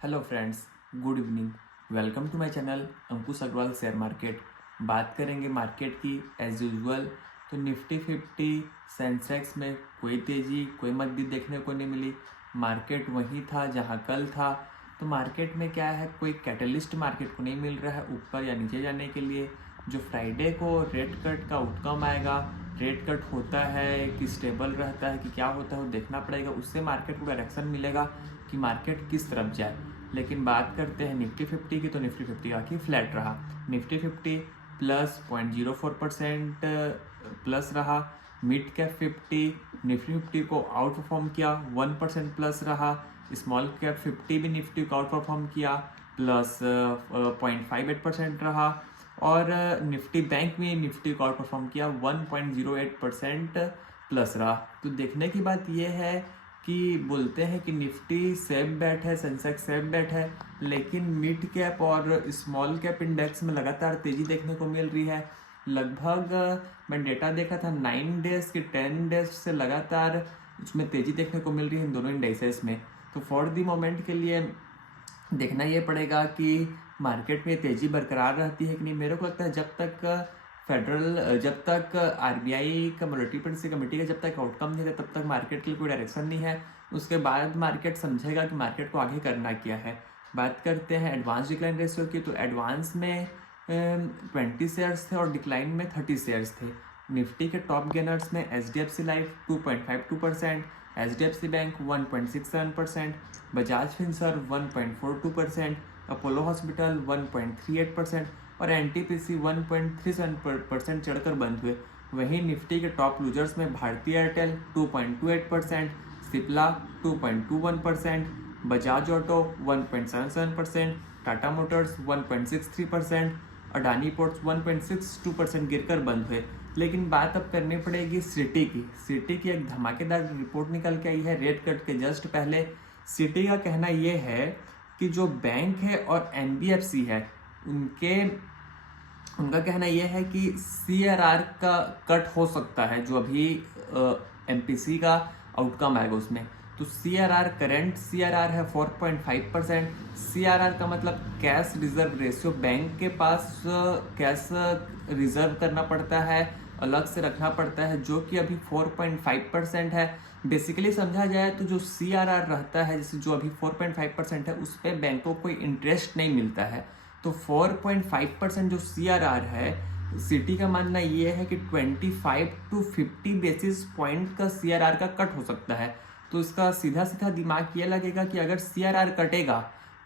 Hello friends, good evening. Welcome to my channel Ankush Agarwal share market. बात करेंगे market की as usual. तो Nifty 50 Sensex में कोई तेज़ी कोई मंदी देखने को नहीं मिली। मार्केट वहीं था जहां कल था। तो मार्केट में क्या है, कोई कैटलिस्ट मार्केट को नहीं मिल रहा है ऊपर या नीचे जाने के लिए। जो फ्राइडे को रेट कट का आउटकम आएगा, रेट कट होता है कि स्टेबल रहता है कि क्या होता है वो देखना पड़ेगा। उससे मार्केट को डायरेक्शन मिलेगा कि मार्केट किस तरफ जाए। लेकिन बात करते हैं निफ्टी 50 की, तो निफ्टी 50 आके फ्लैट रहा। निफ्टी 50 प्लस 0.04% प्लस रहा। मिड कैप 50 निफ्टी 50 को आउट परफॉर्म किया, 1% प्लस रहा। स्मॉल कैप 50 भी निफ्टी को आउट परफॉर्म किया, प्लस 0.58% रहा। और निफ्टी बैंक भी निफ्टी को आउट परफॉर्म किया, 1.08% प्लस रहा। तो देखने की बात यह है कि बोलते हैं कि निफ्टी सेफ बेट है, सेंसेक्स सेफ बेट है, लेकिन मिड कैप और स्मॉल कैप इंडेक्स में लगातार तेजी देखने को मिल रही है। लगभग मैं डेटा देखा था 9 डेज की 10 डेज से लगातार उसमें तेजी देखने को मिल रही है इन दोनों इंडेक्सेस में। तो फॉर दी मोमेंट के लिए देखना ये पड़ेगा कि मार्केट में तेजी बरकरार रहती है कि नहीं। मेरे को लगता है जब तक आरबीआई का मॉनेटरी पॉलिसी कमेटी का जब तक आउटकम नहीं है तब तक मार्केट के लिए कोई डायरेक्शन नहीं है। उसके बाद मार्केट समझेगा कि मार्केट को आगे करना क्या है। बात करते हैं एडवांस डिक्लाइन रेशियो की, तो एडवांस में 20 शेयर्स थे और डिक्लाइन में 30 शेयर्स थे। निफ्टी के टॉप गेनर्स में HDFC life 2.52%, HDFC bank 1.67%, Bajaj Finserv 1.42%, Apollo hospital 1.38% और NTPC 1.37% चढ़कर बंद हुए। वहीं निफ्टी के टॉप लूजर्स में भारतीय Airtel 2.28%, Cipla 2.21%, Bajaj auto 1.77%, Tata Motors 1.63%, Adani ports 1.62% गिरकर बंद हुए। लेकिन बात अब करनी पड़ेगी सिटी की एक धमाकेदार रिपोर्ट निकल के आई है रेट कट के जस्ट पहले। सिटी का कहना यह है कि जो बैंक है और NBFC है उनका कहना यह है कि CRR का कट हो सकता है, जो अभी MPC का आउटकम आएगा उसमें। तो CRR करेंट CRR है 4.5%। CRR का मतलब कैश रिजर्व रेशियो, बैंक के पास कैश रिजर्व करना पड़ता है, अलग से रखना पड़ता है, जो कि अभी 4.5% है। बेसिकली समझा जाए तो जो CRR रहता है, जैसे जो अभी 4.5% है, उस पर बैंकों को कोई इंटरेस्ट नहीं मिलता है। तो 4.5% जो CRR है, सिटी का मानना ये है कि 25 to 50 बेसिस पॉइंट का CRR का कट हो सकता है। तो इसका सीधा सीधा दिमाग ये लगेगा कि अगर CRR कटेगा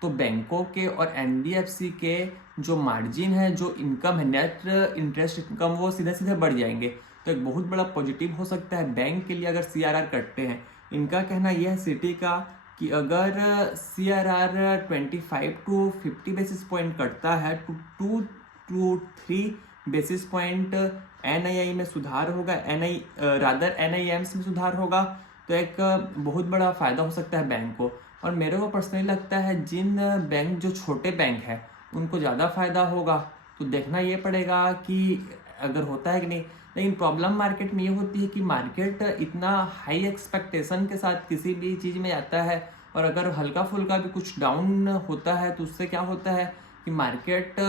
तो बैंकों के और NBFC के जो मार्जिन है, जो इनकम है, नेट इंटरेस्ट इनकम, वो सीधे सीधे बढ़ जाएंगे। तो एक बहुत बड़ा पॉजिटिव हो सकता है बैंक के लिए अगर CRR कटते हैं। इनका कहना यह है सिटी का कि अगर CRR 25 to 50 बेसिस पॉइंट कटता है तो 2 to 3 बेसिस पॉइंट NII में सुधार होगा, NIMs में सुधार होगा। तो एक बहुत बड़ा फायदा हो सकता है बैंक को। और मेरे को पर्सनली लगता है जिन बैंक जो छोटे बैंक है उनको ज़्यादा फायदा होगा। तो देखना ये पड़ेगा कि अगर होता है कि नहीं। लेकिन प्रॉब्लम मार्केट में ये होती है कि मार्केट इतना हाई एक्सपेक्टेशन के साथ किसी भी चीज़ में जाता है, और अगर हल्का फुल्का भी कुछ डाउन होता है तो उससे क्या होता है कि मार्केट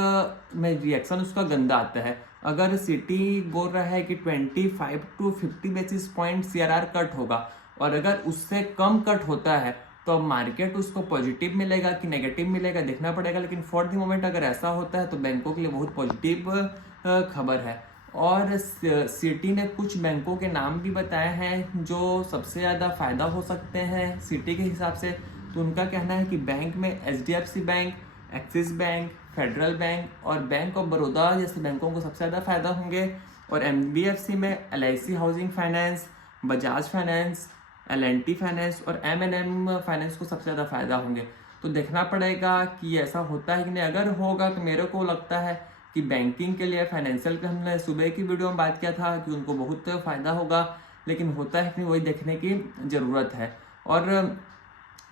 में रिएक्शन उसका गंदा आता है। अगर सिटी बोल रहा है कि 25 to 50 basis point CRR cut होगा, और अगर उससे कम कट होता है तो अब मार्केट उसको पॉजिटिव मिलेगा कि नेगेटिव मिलेगा देखना पड़ेगा। लेकिन फॉर द मोमेंट अगर ऐसा होता है तो बैंकों के लिए बहुत पॉजिटिव खबर है। और सिटी ने कुछ बैंकों के नाम भी बताए हैं जो सबसे ज़्यादा फ़ायदा हो सकते हैं सिटी के हिसाब से। तो उनका कहना है कि बैंक में HDFC bank, axis bank, federal bank और बैंक ऑफ बड़ौदा जैसे बैंकों को सबसे ज़्यादा फायदा होंगे। और NBFC में LIC housing finance, Bajaj finance, L&T finance और M&M फाइनेंस को सबसे ज़्यादा फायदा होंगे। तो देखना पड़ेगा कि ऐसा होता है कि नहीं। अगर होगा तो मेरे को लगता है कि बैंकिंग के लिए, फाइनेंशियल के, हमने सुबह की वीडियो में बात किया था कि उनको बहुत फ़ायदा होगा, लेकिन होता है कि नहीं वही देखने की ज़रूरत है। और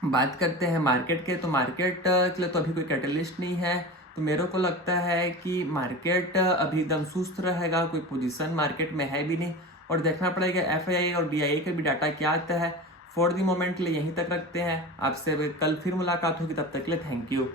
बात करते हैं मार्केट के, तो मार्केट के लिए तो अभी कोई कैटलिस्ट नहीं है। तो मेरे को लगता है कि मार्केट अभी एकदम सुस्त रहेगा, कोई पोजीशन मार्केट में है भी नहीं। और देखना पड़ेगा FII और DII का भी डाटा क्या आता है। फॉर द मोमेंट के लिए यहीं तक रखते हैं। आपसे कल फिर मुलाकात होगी, तब तक के लिए थैंक यू।